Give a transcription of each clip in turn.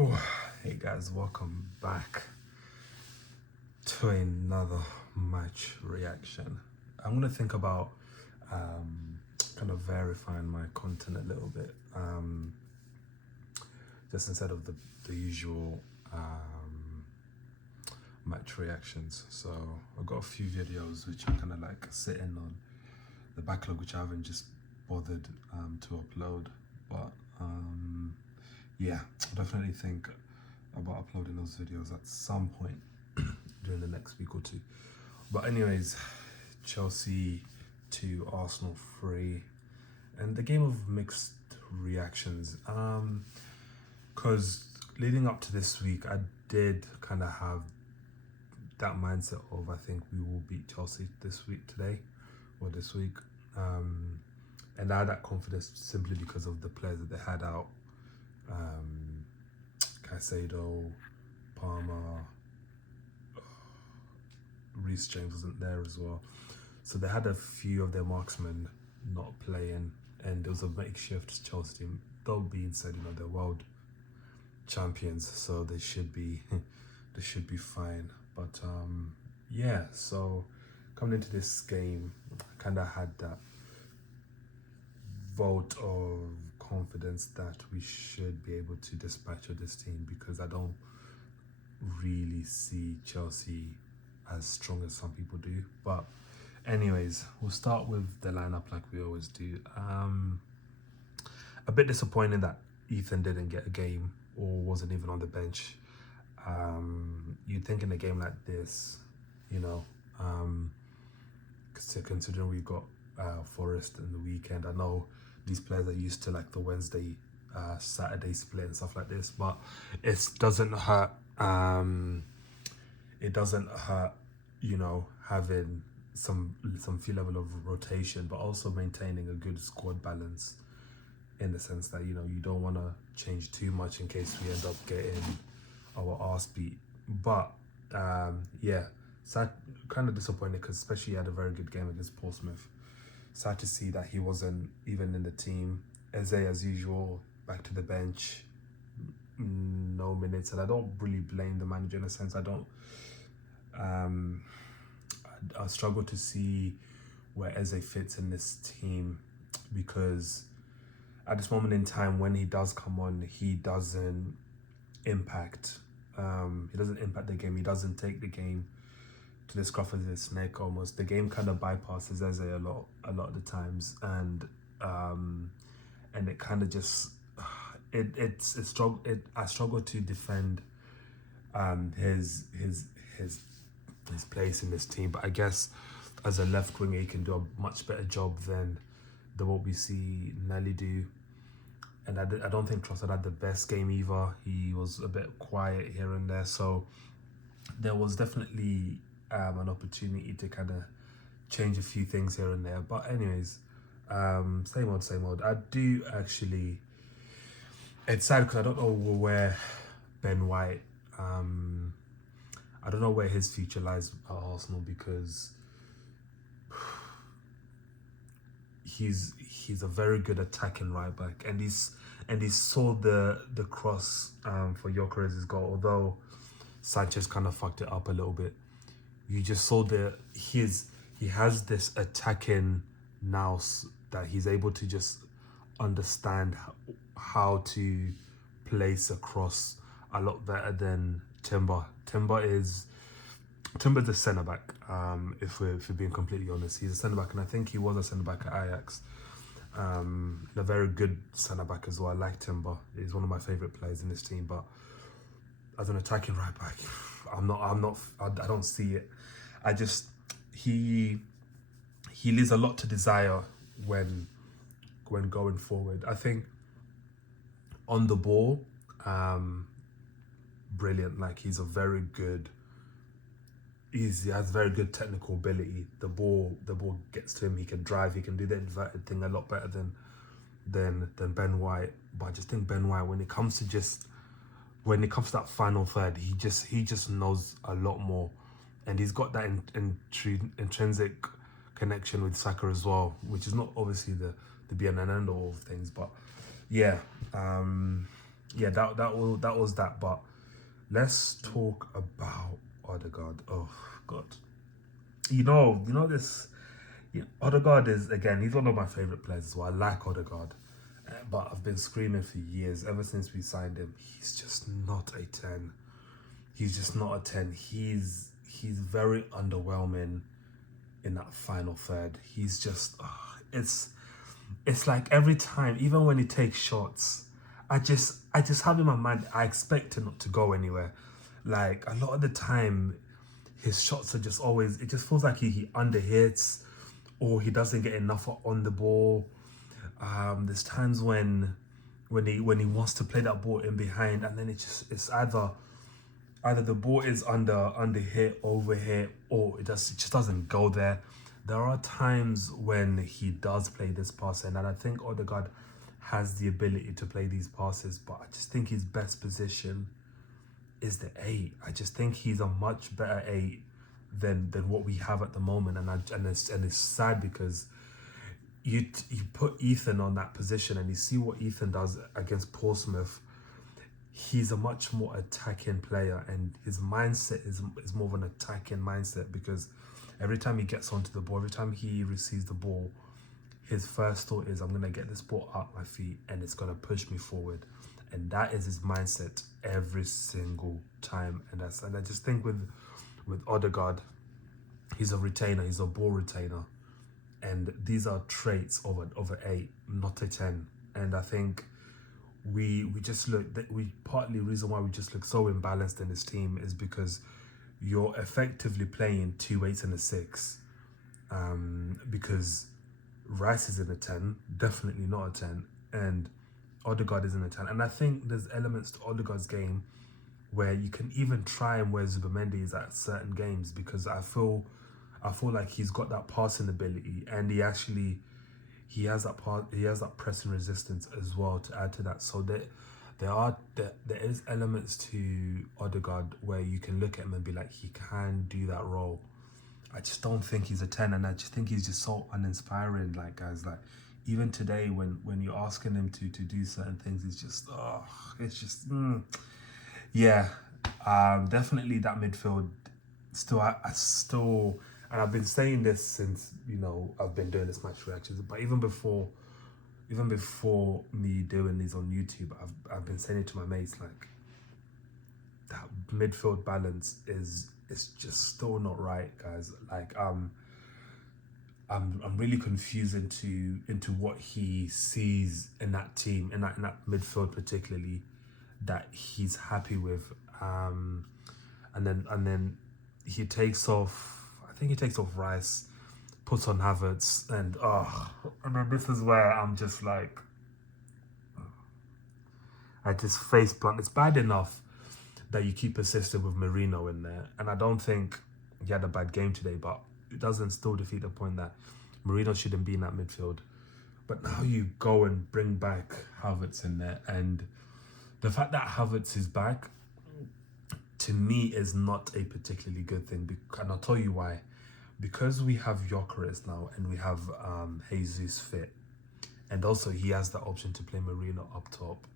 Oh, hey guys, welcome back to another match reaction. I'm gonna think about kind of verifying my content a little bit, just instead of the usual match reactions. So I've got a few videos which are kind of like sitting on the backlog, which I haven't just bothered to upload, but yeah, I definitely think about uploading those videos at some point during the next week or two. But anyways, Chelsea 2, Arsenal 3, and the game of mixed reactions. Because leading up to this week, I did kind of have that mindset of I think we will beat Chelsea this week this week. And I had that confidence simply because of the players that they had out. Caicedo, Palmer, Reece James wasn't there as well. So they had a few of their marksmen not playing, and there was a makeshift Chelsea team. Though being said, they're world champions, so they should be they should be fine. But yeah, so coming into this game, I kind of had that vote of confidence that we should be able to dispatch of this team, because I don't really see Chelsea as strong as some people do. But anyways, we'll start with the lineup like we always do. A bit disappointing that Ethan didn't get a game or wasn't even on the bench. You'd think in a game like this, considering we've got Forest in the weekend, I know these players are used to like the Wednesday, Saturday split and stuff like this, but it doesn't hurt. It doesn't hurt, having some few level of rotation, but also maintaining a good squad balance, in the sense that you don't want to change too much in case we end up getting our arse beat. But yeah, sad, kind of disappointed, because especially he had a very good game against Portsmouth. Sad to see that he wasn't even in the team. Eze, as usual, back to the bench, no minutes, and I don't really blame the manager in a sense. I struggle to see where Eze fits in this team, because at this moment in time, when he does come on, he doesn't impact. He doesn't impact the game. He doesn't take the game to the scruff of his neck almost. The game kind of bypasses Eze a lot of the times, and it kind of just I struggle to defend his place in this team. But I guess as a left winger, he can do a much better job than what we see Nelly do. And I don't think Trossard had the best game either. He was a bit quiet here and there. So there was definitely an opportunity to kind of change a few things here and there. But anyways, same old. I do actually... It's sad because I don't know where Ben White... I don't know where his future lies at Arsenal, because he's a very good attacking right back, and he saw the cross for Gyökeres's goal, although Sanchez kind of fucked it up a little bit. You just saw he has this attacking nous that he's able to just understand how to place a cross a lot better than Timber. Timber is a centre back. If we're being completely honest, he's a centre back, and I think he was a centre back at Ajax. A very good centre back as well. I like Timber. He's one of my favourite players in this team. But as an attacking right back, I don't see it. He leaves a lot to desire when going forward. I think on the ball, brilliant. Like, he has very good technical ability. The ball gets to him. He can drive. He can do the inverted thing a lot better than Ben White. But I just think Ben White, when it comes to that final third, he just knows a lot more, and he's got that intrinsic connection with Saka as well, which is not obviously the be and end all of things. But yeah, yeah, that was that. But let's talk about Odegaard. Oh God, this. Yeah, Odegaard is, again, he's one of my favorite players as well. I like Odegaard, but I've been screaming for years ever since we signed him. He's just not a 10. He's just not a 10. He's very underwhelming in that final third. He's just it's like every time, even when he takes shots, I just have in my mind I expect it not to go anywhere. Like a lot of the time, his shots are just always. It just feels like he underhits, or he doesn't get enough on the ball. There's times when he wants to play that ball in behind, and then it's either the ball is under hit, over hit, or it just doesn't go there. There are times when he does play this passing, and I think Odegaard has the ability to play these passes, but I just think his best position is the 8. I just think he's a much better 8 than what we have at the moment, and it's sad because you put Ethan on that position and you see what Ethan does against Portsmouth. He's a much more attacking player, and his mindset is more of an attacking mindset, because every time he gets onto the ball, every time he receives the ball, his first thought is, I'm going to get this ball out my feet and it's going to push me forward. And that is his mindset every single time. And I just think with Odegaard, he's a retainer, he's a ball retainer. And these are traits of an 8, not a 10. And I think we just look that partly reason why we just look so imbalanced in this team is because you're effectively playing 2 8s and a 6, because Rice is in a 10, definitely not a 10, and Odegaard is in a 10. And I think there's elements to Odegaard's game where you can even try and where Zubimendi is at certain games, because I feel like he's got that passing ability, and he has that pressing resistance as well to add to that. So there is elements to Odegaard where you can look at him and be like, he can do that role. I just don't think he's a 10, and I just think he's just so uninspiring. Like, guys, like even today when you're asking him to do certain things, yeah. Definitely that midfield still. I still, and I've been saying this since I've been doing this match reactions, but even before me doing these on YouTube, I've been saying it to my mates, like, that midfield balance is just still not right, guys. Like, I'm really confused into what he sees in that team, in that midfield particularly, that he's happy with. And then he takes off. I think he takes off Rice, puts on Havertz, and then this is where I'm just like, I just face plant. It's bad enough that you keep persisting with Merino in there, and I don't think he had a bad game today, but it doesn't still defeat the point that Merino shouldn't be in that midfield. But now you go and bring back Havertz in there, and the fact that Havertz is back, to me, is not a particularly good thing, and I'll tell you why. Because we have Gyökeres now, and we have Jesus fit, and also he has the option to play Merino up top,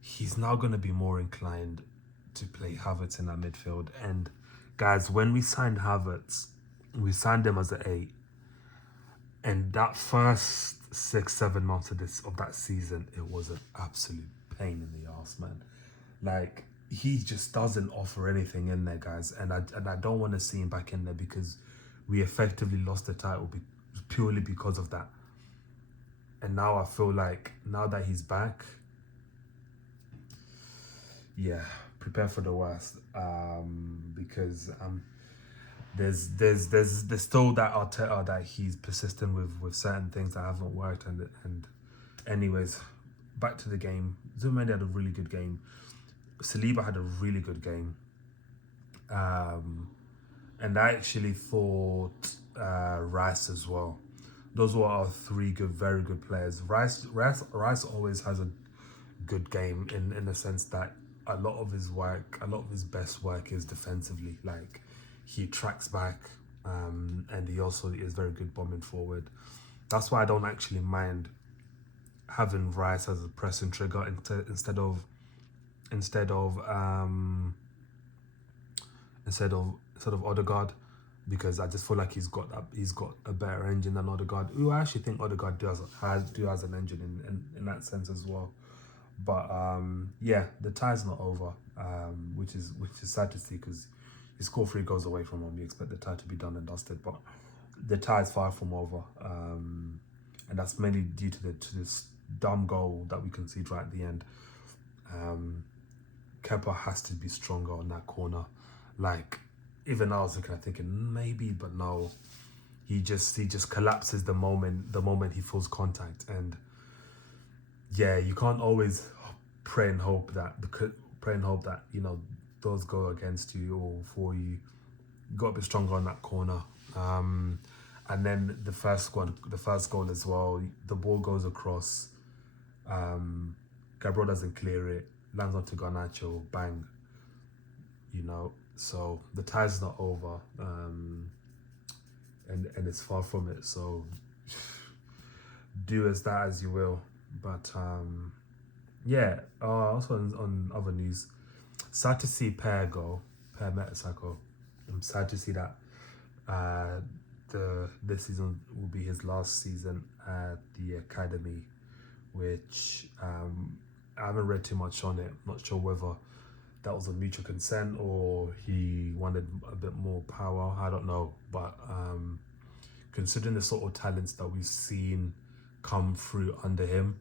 he's now going to be more inclined to play Havertz in that midfield. And guys, when we signed Havertz, we signed him as an 8, and that first 6-7 months of that season, it was an absolute pain in the arse, man. Like, he just doesn't offer anything in there, guys, and I don't want to see him back in there, because we effectively lost the title purely because of that. And now I feel like, now that he's back, yeah, prepare for the worst, because there's still that Arteta that he's persistent with certain things that haven't worked, and anyways, back to the game. Zubimendi had a really good game. Saliba had a really good game, and I actually thought Rice as well. Those were our 3 very good players. Rice always has a good game in the sense that a lot of his best work is defensively. Like, he tracks back, and he also is very good bombing forward. That's why I don't actually mind having Rice as a pressing trigger instead of instead of Odegaard, because I just feel like he's got a better engine than Odegaard. Who I actually think Odegaard has an engine in that sense as well. But yeah, the tie's not over, which is sad to see, because you score 3 goals away from home. You expect the tie to be done and dusted, but the tie is far from over, and that's mainly due to this dumb goal that we conceded right at the end. Kepa has to be stronger on that corner. Like, even I was thinking maybe, but no. He just collapses the moment he feels contact, and yeah, you can't always pray and hope that those go against you or for you. You got to be stronger on that corner. And then the first goal as well. The ball goes across. Gabriel doesn't clear it. Lands onto Garnacho. Bang. So the tie's not over. And it's far from it. So do as you will. But yeah. Also on other news, sad to see Per go. Per Mertesacker. I'm sad to see that. This season will be his last season at the academy, which I haven't read too much on it. I'm not sure whether that was a mutual consent or he wanted a bit more power. I don't know, but considering the sort of talents that we've seen come through under him,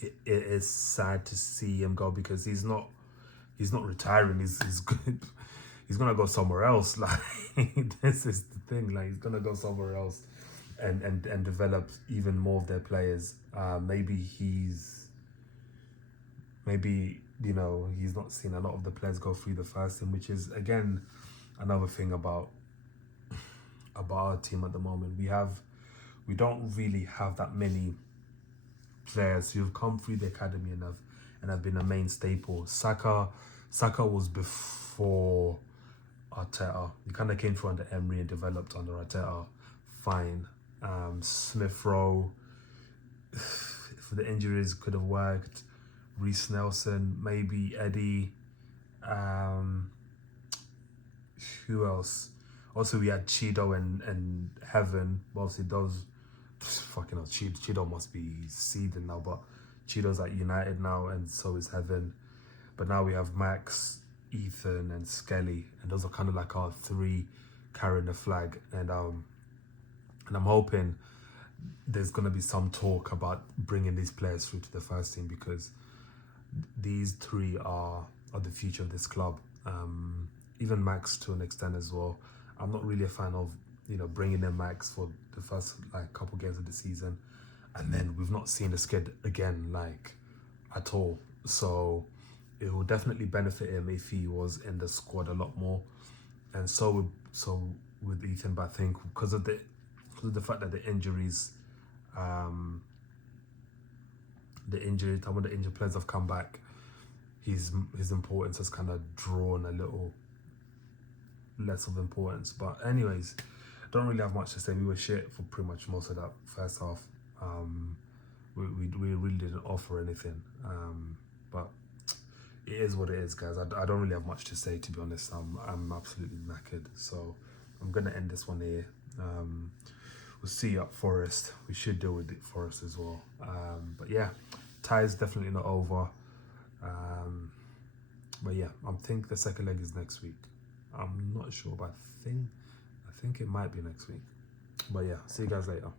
it is sad to see him go, because he's not retiring. He's good. He's gonna go somewhere else. Like, this is the thing. Like, he's gonna go somewhere else and develop even more of their players. Maybe he's not seen a lot of the players go through the first team, which is again another thing about our team at the moment. We don't really have that many players who've come through the academy and have been a main staple. Saka was before Arteta. He kind of came through under Emery and developed under Arteta. Fine. Smith Rowe, for the injuries, could have worked. Reece Nelson, maybe Eddie. Who else? Also, we had Chido and Heaven. Obviously, those fucking hell. Chido must be seeding now, but Chido's at United now, and so is Heaven. But now we have Max, Ethan, and Skelly, and those are kind of like our 3 carrying the flag. And I'm hoping there's gonna be some talk about bringing these players through to the first team, because these 3 are the future of this club. Even Max to an extent as well. I'm not really a fan of bringing in Max for the first couple games of the season, and then we've not seen the skid again at all. So it will definitely benefit him if he was in the squad a lot more, and so with Ethan. But I think because of the fact that the injuries, some of the injured players have come back, his importance has kind of drawn a little less of importance. But anyways, don't really have much to say. We were shit for pretty much most of that first half. We really didn't offer anything. But it is what it is, guys. I don't really have much to say, to be honest. I'm absolutely knackered, so I'm gonna end this one here. We'll see you at Forest. We should deal with Forest as well. But yeah, tie's definitely not over. But yeah, I think the second leg is next week. I'm not sure, but I think it might be next week. But yeah, see you guys later.